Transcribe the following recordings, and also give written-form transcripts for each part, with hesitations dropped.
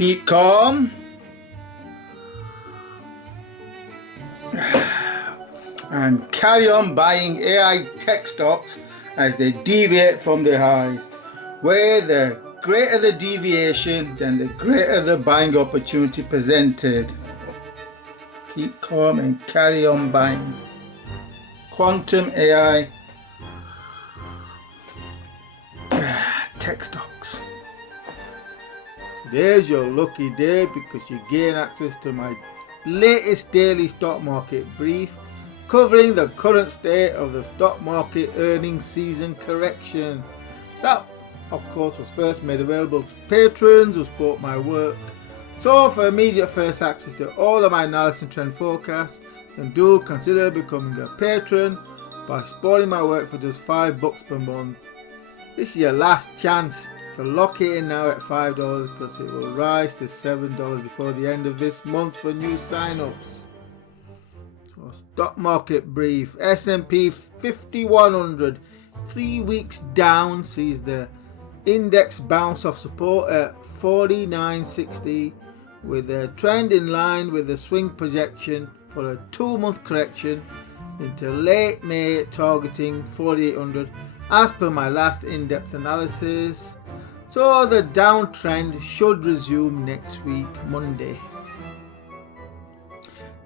Keep calm and carry on buying AI tech stocks as they deviate from the highs. Where the greater the deviation, then the greater the buying opportunity presented. Keep calm and carry on buying. Quantum AI tech stocks. Today's your lucky day because you gain access to my latest daily stock market brief covering the current state of the stock market earnings season correction. That, of course, was first made available to patrons who support my work. So for immediate first access to all of my analysis and trend forecasts, then do consider becoming a patron by supporting my work for just $5 per month. This is your last chance to lock it in now at $5 because it will rise to $7 before the end of this month for new sign-ups. So stock market brief. S&P 5100 3 weeks down sees the index bounce off support at 49.60 with a trend in line with the swing projection for a 2-month correction into late May targeting 4800 as per my last in-depth analysis. So the downtrend should resume next week, Monday.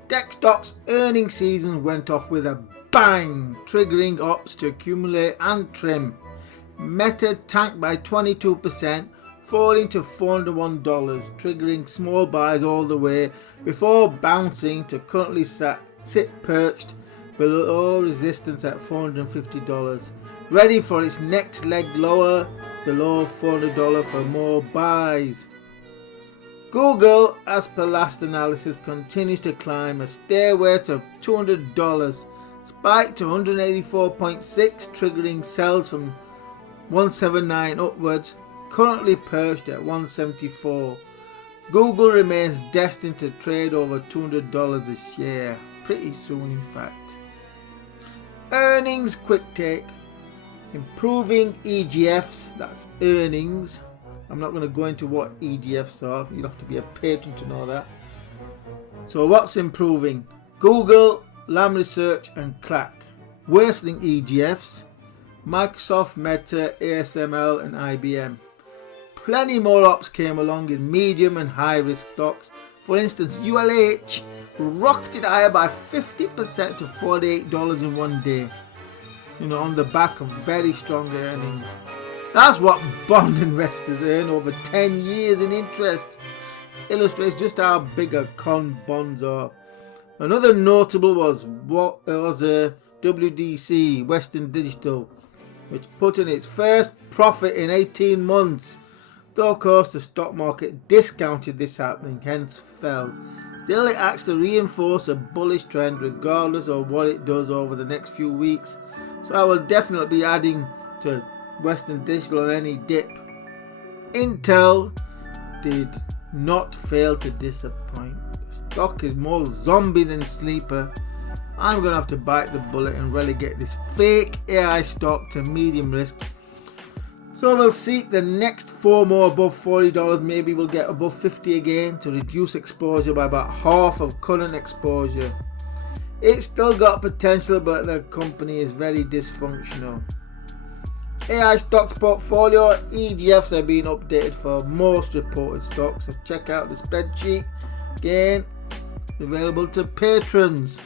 Tech stocks earnings season went off with a bang, triggering Opps to accumulate and trim. Meta tanked by 22%, falling to $401, triggering small buys all the way before bouncing to currently sit perched below resistance at $450, ready for its next leg lower below $400 for more buys. Google, as per last analysis, continues to climb. A stairway of $200 spiked to 184.6, triggering sells from 179 upwards, currently perched at 174. Google remains destined to trade over $200 a share pretty soon, in fact. Earnings quick take. Improving EGFs, that's earnings. I'm not going to go into what EGFs are, you'll have to be a patron to know that. So what's improving? Google, Lam Research and Clack. Worsening EGFs, Microsoft, Meta, ASML and IBM. Plenty more Opps came along in medium and high risk stocks. For instance, ULH rocketed higher by 50% to $48 in one day. On the back of very strong earnings. That's what bond investors earn over 10 years in interest. Illustrates just how big a con bonds are. Another notable was WDC, Western Digital, which put in its first profit in 18 months. Though of course the stock market discounted this happening, hence fell. Still it acts to reinforce a bullish trend regardless of what it does over the next few weeks. So I will definitely be adding to Western Digital on any dip. Intel did not fail to disappoint. The stock is more zombie than sleeper. I'm going to have to bite the bullet and relegate this fake AI stock to medium risk. So we'll seek the next 4 more above $40. Maybe we'll get above 50 again to reduce exposure by about half of current exposure. It's still got potential, but the company is very dysfunctional. AI stocks portfolio, EGFs are being updated for most reported stocks, so check out the spreadsheet. Again, available to patrons.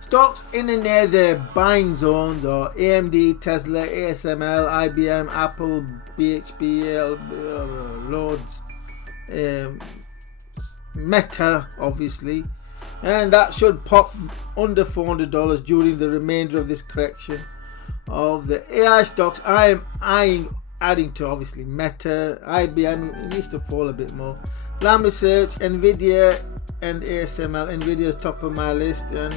Stocks in and near their buying zones are AMD, Tesla, ASML, IBM, Apple, BHP, loads, Meta, obviously. And that should pop under $400 during the remainder of this correction. Of the AI stocks, I am adding to obviously Meta, IBM, it needs to fall a bit more. Lam Research, Nvidia and ASML. Nvidia is top of my list, and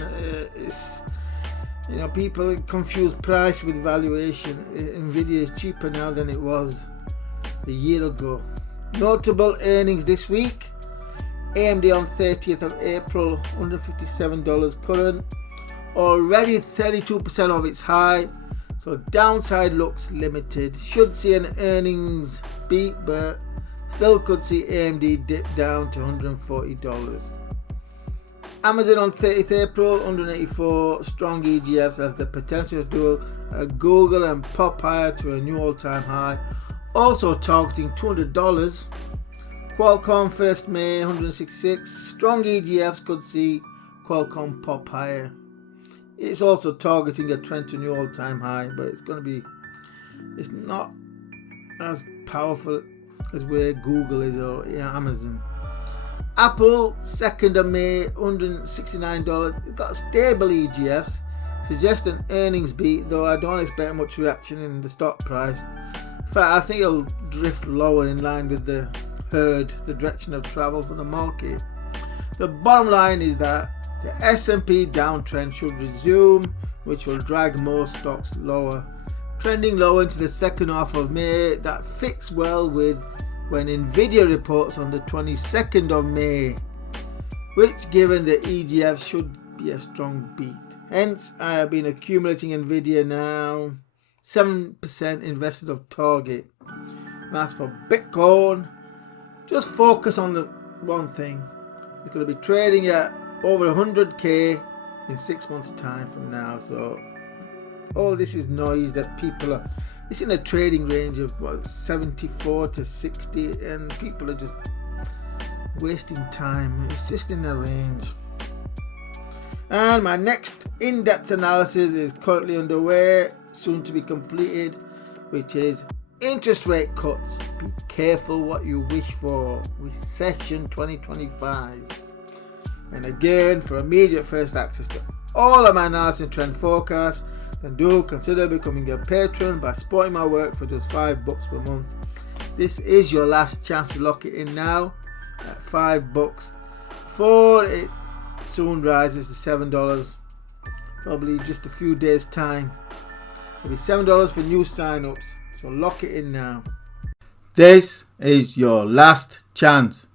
it's, people confuse price with valuation. Nvidia is cheaper now than it was a year ago. Notable earnings this week. AMD on 30th of April, $157 current, already 32% of its high, so downside looks limited. Should see an earnings beat, but Still could see AMD dip down to $140. Amazon on 30th April, 184 strong EGFs has the potential to do Google and pop higher to a new all-time high, also targeting $200. Qualcomm 1st May, 166 strong EGFs could see Qualcomm pop higher. It's also targeting a trend to new all-time high, but it's not as powerful as where Google is or Amazon. Apple 2nd of May, $169. It's got stable EGFs, suggest an earnings beat, though I don't expect much reaction in the stock price. In fact, I think it'll drift lower in line with the herd, the direction of travel for the market. The bottom line is that the S&P downtrend should resume, which will drag most stocks lower, trending lower into the second half of May. That fits well with when Nvidia reports on the 22nd of May, which given the EGF should be a strong beat. Hence, I have been accumulating Nvidia now, 7% invested of target. And as for Bitcoin, just focus on the one thing. It's going to be trading at over 100k in 6 months time from now. So all this is noise that people are, it's in a trading range of 74 to 60, and people are just wasting time. It's just in a range. And my next in-depth analysis is currently underway, soon to be completed, which is interest rate cuts. Be careful what you wish for. Recession 2025. And again, for immediate first access to all of my analysis and trend forecasts, then do consider becoming a patron by supporting my work for just $5 per month. This is your last chance to lock it in now at $5 before it soon rises to $7, probably just a few days time. It'll be $7 for new sign-ups, so lock it in now. This is your last chance.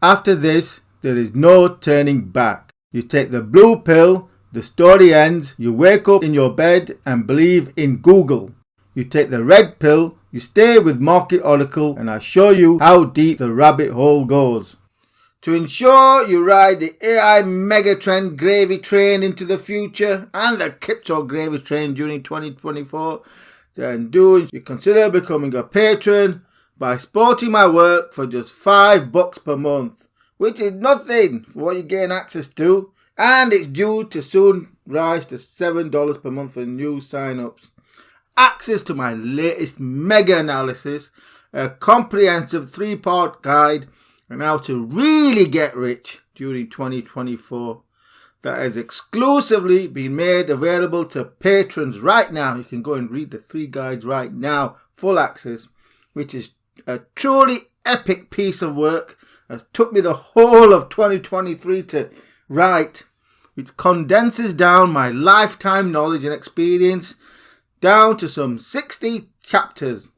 After this, there is no turning back. You take the blue pill, the story ends, you wake up in your bed and believe in Google. You take the red pill, you stay with Market Oracle, and I show you how deep the rabbit hole goes. To ensure you ride the AI megatrend gravy train into the future and the crypto gravy train during 2024, then do you consider becoming a patron by supporting my work for just $5 per month, which is nothing for what you gain access to, and it's due to soon rise to $7 per month for new sign-ups. Access to my latest mega analysis, a comprehensive 3-part guide on how to really get rich during 2024 that has exclusively been made available to patrons right now. You can go and read the 3 guides right now, full access, which is a truly epic piece of work that took me the whole of 2023 to write, which condenses down my lifetime knowledge and experience down to some 60 chapters,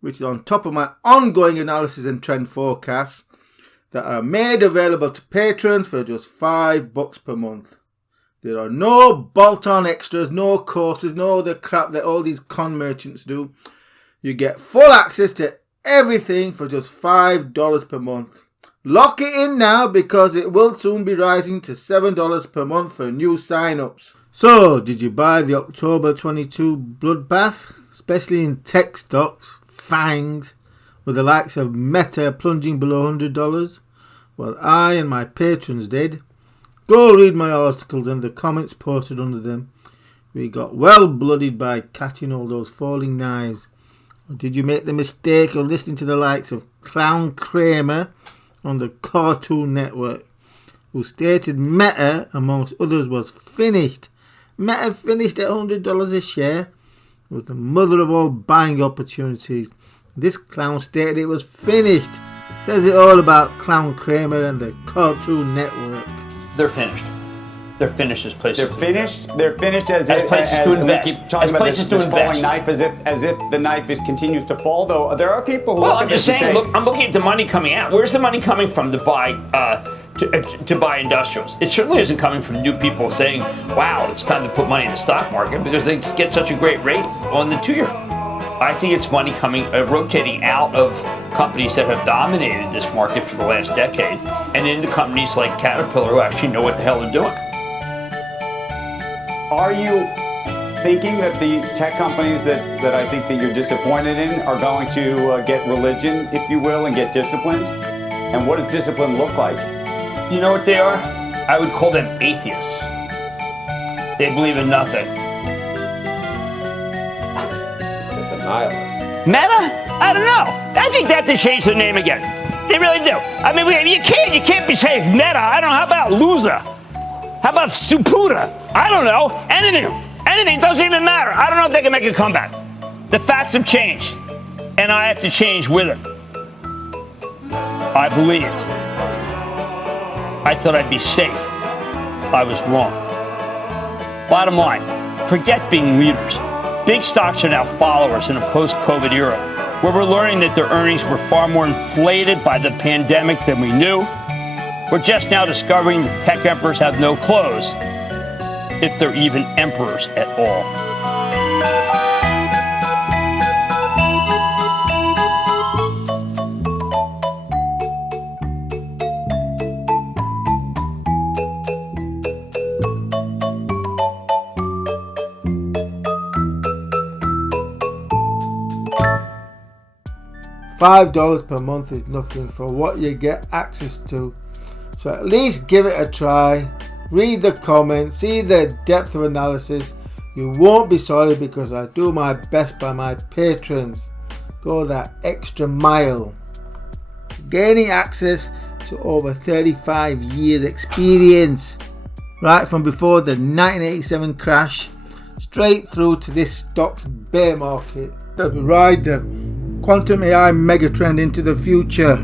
which is on top of my ongoing analysis and trend forecasts that are made available to patrons for just $5 per month. There are no bolt-on extras, no courses, no the crap that all these con merchants do. You get full access to everything for just $5 per month. Lock it in now because it will soon be rising to $7 per month for new sign-ups. So, did you buy the October 22 bloodbath? Especially in tech stocks, FANGs, with the likes of Meta plunging below $100? Well, I and my patrons did. Go read my articles and the comments posted under them. We got well blooded by catching all those falling knives. Or did you make the mistake of listening to the likes of Clown Kramer on the Cartoon Network, who stated Meta, amongst others, was finished? Meta finished at $100 a share. It was the mother of all buying opportunities. This clown stated it was finished. Says it all about Clown Kramer and the Cartoon Network. They're finished. They're finished as places. They're finished. They're finished as places to invest. We keep talking about this falling knife, as if the knife continues to fall. Though there are people who look at this and say, look, I'm looking at the money coming out. Where's the money coming from to buy to buy industrials? It certainly isn't coming from new people saying, "Wow, it's time to put money in the stock market," because they get such a great rate on the 2-year. I think it's money coming, rotating out of companies that have dominated this market for the last decade and into companies like Caterpillar who actually know what the hell they're doing. Are you thinking that the tech companies that I think that you're disappointed in are going to get religion, if you will, and get disciplined? And what does discipline look like? You know what they are? I would call them atheists. They believe in nothing. That's a nihilist. Meta? I don't know. I think they have to change the name again. They really do. I mean, you can't be saying Meta. I don't know. How about loser? How about stupuda? I don't know. Anything doesn't even matter. I don't know if they can make a comeback. The facts have changed, and I have to change with it. I believed. I thought I'd be safe. I was wrong. Bottom line, forget being leaders. Big stocks are now followers in a post-COVID era, where we're learning that their earnings were far more inflated by the pandemic than we knew. We're just now discovering that tech emperors have no clothes, if they're even emperors at all. $5 per month is nothing for what you get access to. So at least give it a try. Read the comments, see the depth of analysis. You won't be sorry because I do my best by my patrons. Go that extra mile. Gaining access to over 35 years experience. Right from before the 1987 crash, straight through to this stock's bear market. That we ride the quantum AI megatrend into the future.